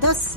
10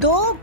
2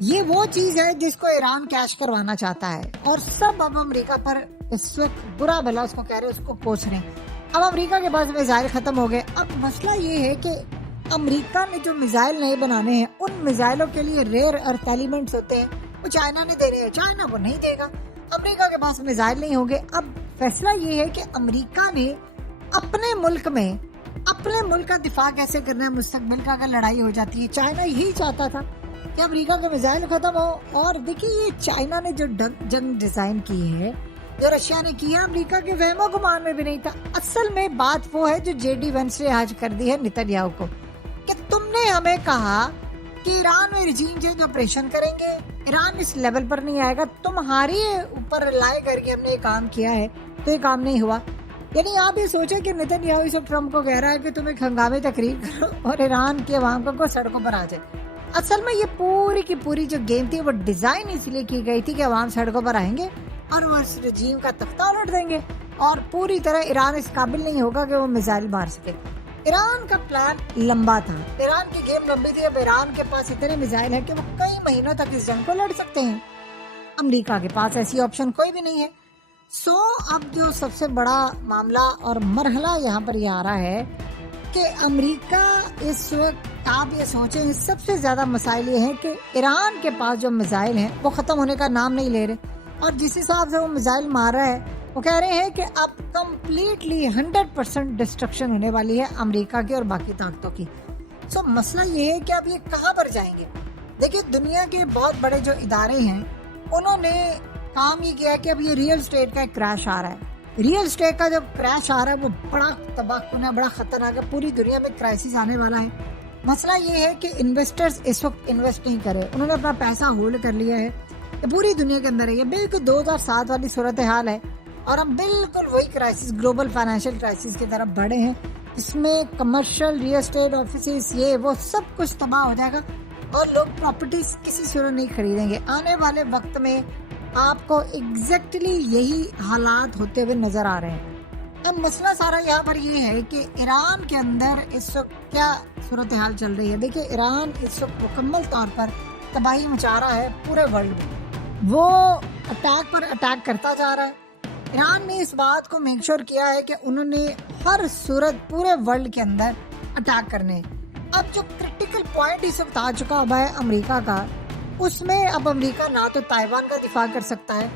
یہ وہ چیز ہے جس کو ایران کیش کروانا چاہتا ہے اور سب اب امریکہ پر اس وقت برا بھلا اس کو کہہ رہے، اس کو کوس رہے ہیں۔ اب امریکہ کے پاس میزائل ختم ہو گئے۔ اب مسئلہ یہ ہے کہ امریکہ نے جو میزائل نئے بنانے ہیں، ان میزائلوں کے لیے ریئر ارتھ ایلیمنٹس ہوتے ہیں، وہ چائنا نے دینے ہیں، چائنا کو نہیں دے گا۔ امریکہ کے پاس میزائل نہیں ہوں گے۔ اب فیصلہ یہ ہے کہ امریکہ نے اپنے ملک میں اپنے ملک کا دفاع کیسے کرنا ہے مستقبل کا، اگر لڑائی ہو جاتی ہے۔ چائنا یہی چاہتا تھا کہ امریکہ کے میزائل ختم ہو، اور دیکھیے یہ چائنا نے جو جنگ ڈیزائن کی ہے، جو رشیا نے کیا، امریکہ کے وہم و گمان میں بھی نہیں تھا۔ اصل میں بات وہ ہے جو جے ڈی وینس نے آج کر دی ہے نیتن یاہو کو، کہ تم نے ہمیں کہا کہ ایران میں رجیم چینج آپریشن کریں گے، ایران اس لیول پر نہیں آئے گا، تمہاری اوپر رلائے کر کے ہم نے یہ کام کیا ہے، تو یہ کام نہیں ہوا۔ یعنی آپ یہ سوچیں کہ نیتن یاہو اس وقت ٹرمپ کو کہہ رہا ہے کہ تم ایک ہنگامی تقریر کرو اور ایران کی عوام کو سڑکوں پر آ جائے۔ اصل میں یہ پوری کی پوری جو گیم تھی وہ ڈیزائن اس لیے کی گئی تھی کہ عوام سڑکوں پر آئیں گے اور وہ اس رجیم کا تختہ الٹ دیں گے، اور پوری طرح ایران اس قابل نہیں ہوگا کہ وہ میزائل مار سکے۔ ایران کا پلان لمبا تھا، ایران کی گیم لمبی تھی۔ اب ایران کے پاس اتنے میزائل ہیں کہ وہ کئی مہینوں تک اس جنگ کو لڑ سکتے ہیں۔ امریکہ کے پاس ایسی آپشن کوئی بھی نہیں ہے۔ اب جو سب سے بڑا معاملہ اور مرحلہ یہاں پر یہ آ رہا ہے کہ امریکہ اس وقت، آپ یہ سوچیں، سب سے زیادہ مسائل یہ ہیں کہ ایران کے پاس جو میزائل ہیں وہ ختم ہونے کا نام نہیں لے رہے، اور جس حساب سے وہ میزائل مار رہا ہے وہ کہہ رہے ہیں کہ اب کمپلیٹلی 100% ڈسٹرکشن ہونے والی ہے امریکہ کی اور باقی طاقتوں کی۔ مسئلہ یہ ہے کہ اب یہ کہاں پر جائیں گے؟ دیکھیں، دنیا کے بہت بڑے جو ادارے ہیں انہوں نے کام یہ کیا کہ اب یہ ریئل اسٹیٹ کا ایک کریش آ رہا ہے۔ ریئل اسٹیٹ کا جو کریش آ رہا ہے وہ بڑا تباہ کن ہے، بڑا خطرناک ہے، پوری دنیا میں کرائسس آنے والا ہے۔ مسئلہ یہ ہے کہ انویسٹرز اس وقت انویسٹ نہیں کرے، انہوں نے اپنا پیسہ ہولڈ کر لیا ہے۔ پوری دنیا کے اندر ہے، یہ بالکل 2007 والی صورتحال ہے، اور ہم بالکل وہی کرائسس، گلوبل فائنینشیل کرائسس کی طرف بڑھے ہیں۔ اس میں کمرشل ریئل اسٹیٹ آفیسز، یہ وہ سب کچھ تباہ ہو جائے گا، اور لوگ پراپرٹیز کسی صورت نہیں خریدیں گے۔ آنے والے وقت میں آپ کو ایگزیکٹلی یہی حالات ہوتے ہوئے نظر آ رہے ہیں۔ اب مسئلہ سارا یہاں پر یہ ہے کہ ایران کے اندر اس وقت کیا صورتحال چل رہی ہے۔ دیکھیں، ایران اس وقت مکمل طور پر تباہی مچا رہا ہے پورے ورلڈ میں، وہ اٹیک پر اٹیک کرتا جا رہا ہے۔ ایران نے اس بات کو میک شور کیا ہے کہ انہوں نے ہر صورت پورے ورلڈ کے اندر اٹیک کرنے۔ اب جو کرٹیکل پوائنٹ اس وقت آ چکا ہوا ہے امریکہ کا، اس میں اب امریکہ نہ تو تائیوان کا دفاع کر سکتا ہے۔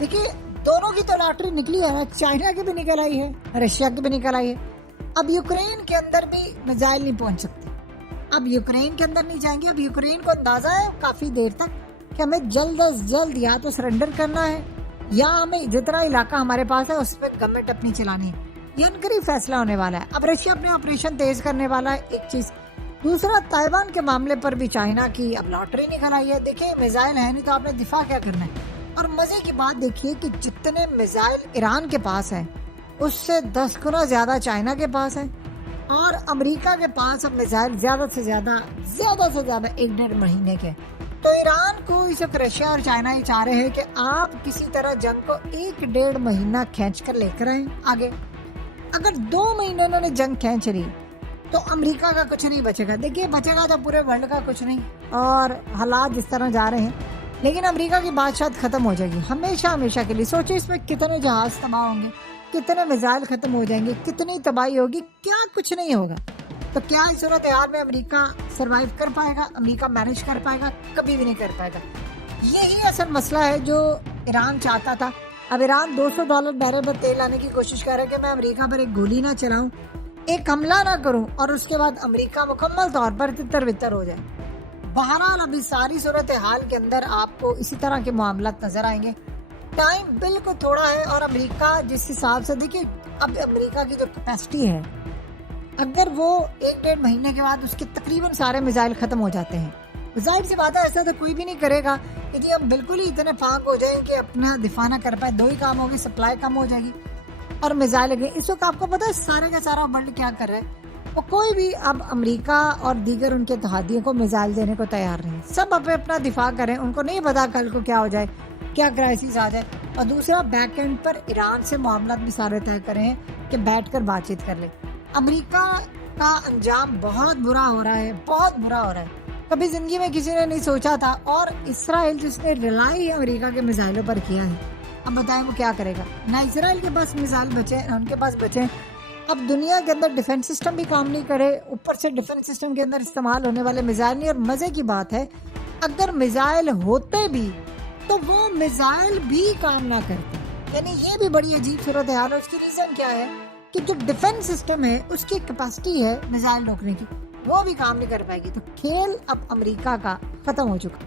دیکھیے، دونوں کی تو لاٹری نکلی ہے نا، چائنا کی بھی نکل آئی ہے، رشیا کی بھی نکل آئی ہے۔ اب یوکرین کے اندر بھی میزائل نہیں پہنچ سکتے، اب یوکرین کے اندر نہیں جائیں گے۔ اب یوکرین کو اندازہ ہے کافی دیر تک کہ ہمیں جلد از جلد یا تو سرنڈر کرنا ہے، یا ہمیں جتنا علاقہ ہمارے پاس ہے اس پہ گورنمنٹ اپنی چلانی ہے۔ یہ ان کا فیصلہ ہونے والا ہے۔ اب رشیا اپنے آپریشن تیز کرنے والا ہے، ایک چیز۔ دوسرا، تائیوان کے معاملے پر بھی چائنا کی اب لاٹری نکل آئی ہے۔ دیکھیں، میزائل ہے نہیں تو آپ نے دفاع کیا کرنا ہے؟ اور مزے کی بات دیکھیے کہ جتنے میزائل ایران کے پاس ہیں اس سے 10 گنا زیادہ چائنا کے پاس ہیں، اور امریکہ کے پاس اب میزائل زیادہ سے زیادہ 1.5 مہینے کے۔ تو ایران کو اس وقت رشیا اور چائنا یہ چاہ رہے ہیں کہ آپ کسی طرح جنگ کو 1.5 مہینہ کھینچ کر لے کر آئیں آگے۔ اگر 2 مہینے انہوں نے جنگ کھینچ لی تو امریکہ کا کچھ نہیں بچے گا۔ دیکھیے، بچے گا تو پورے ورلڈ کا کچھ نہیں، اور حالات جس طرح جا رہے ہیں، لیکن امریکہ کی بادشاہت ختم ہو جائے گی ہمیشہ کے لیے۔ سوچیں، اس میں کتنے جہاز تباہ ہوں گے، کتنے میزائل ختم ہو جائیں گے، کتنی تباہی ہوگی، کیا کچھ نہیں ہوگا۔ تو کیا اس صورتحال میں امریکہ سروائیو کر پائے گا؟ امریکہ مینج کر پائے گا؟ کبھی بھی نہیں کر پائے گا۔ یہی اصل مسئلہ ہے جو ایران چاہتا تھا۔ اب ایران $200 بیرل پر تیل لانے کی کوشش کر رہا ہے کہ میں امریکہ پر ایک گولی نہ چلاؤں، ایک حملہ نہ کروں، اور اس کے بعد امریکہ مکمل طور پر تتر بتر ہو جائے۔ بہرحال ابھی ساری صورتحال کے اندر آپ کو اسی طرح کے معاملات نظر آئیں گے۔ ٹائم بالکل تھوڑا ہے، اور امریکہ جس حساب سے، دیکھیے اب امریکہ کی جو کیپیسٹی ہے، اگر وہ 1.5 مہینے کے بعد اس کے تقریباً سارے میزائل ختم ہو جاتے ہیں، ظاہر سی بات ہے ایسا تو کوئی بھی نہیں کرے گا کہ جی ہم بالکل ہی اتنے فانک ہو جائیں کہ اپنا دفاع نہ کر پائے۔ 2 ہی کام ہوگی، سپلائی کم ہو جائے گی اور میزائل لگے۔ اس وقت آپ کو پتا ہے سارے کا سارا ورلڈ کیا کر رہا ہے؟ وہ کوئی بھی اب امریکہ اور دیگر ان کے اتحادیوں کو میزائل دینے کو تیار نہیں۔ سب اپنا دفاع کریں، ان کو نہیں پتا کل کو کیا ہو جائے، کیا کرائسس آ جائے۔ اور دوسرا، بیک اینڈ پر ایران سے معاملات بھی سارے طے کریں کہ بیٹھ کر بات چیت کر لیں۔ امریکہ کا انجام بہت برا ہو رہا ہے، بہت برا ہو رہا ہے۔ کبھی زندگی میں کسی نے نہیں سوچا تھا، اور اسرائیل جس نے ریلائی امریکہ کے میزائلوں پر کیا ہے، اب بتائیں وہ کیا کرے گا؟ نہ اسرائیل کے پاس میزائل بچے، نہ ان کے پاس بچے. اب دنیا کے اندر ڈیفنس سسٹم بھی کام نہیں کرے، اوپر سے ڈیفنس سسٹم کے اندر استعمال ہونے والے میزائل نہیں. اور مزے کی بات ہے، اگر میزائل ہوتے بھی تو وہ میزائل بھی کام نہ کرتے. یعنی یہ بھی بڑی عجیب صورتحال ہے. اس کی ریزن کیا ہے کہ جو ڈیفنس سسٹم ہے اس کی کیپیسٹی ہے میزائل روکنے کی، وہ بھی کام نہیں کر پائے گی. تو کھیل اب امریکہ کا ختم ہو چکا.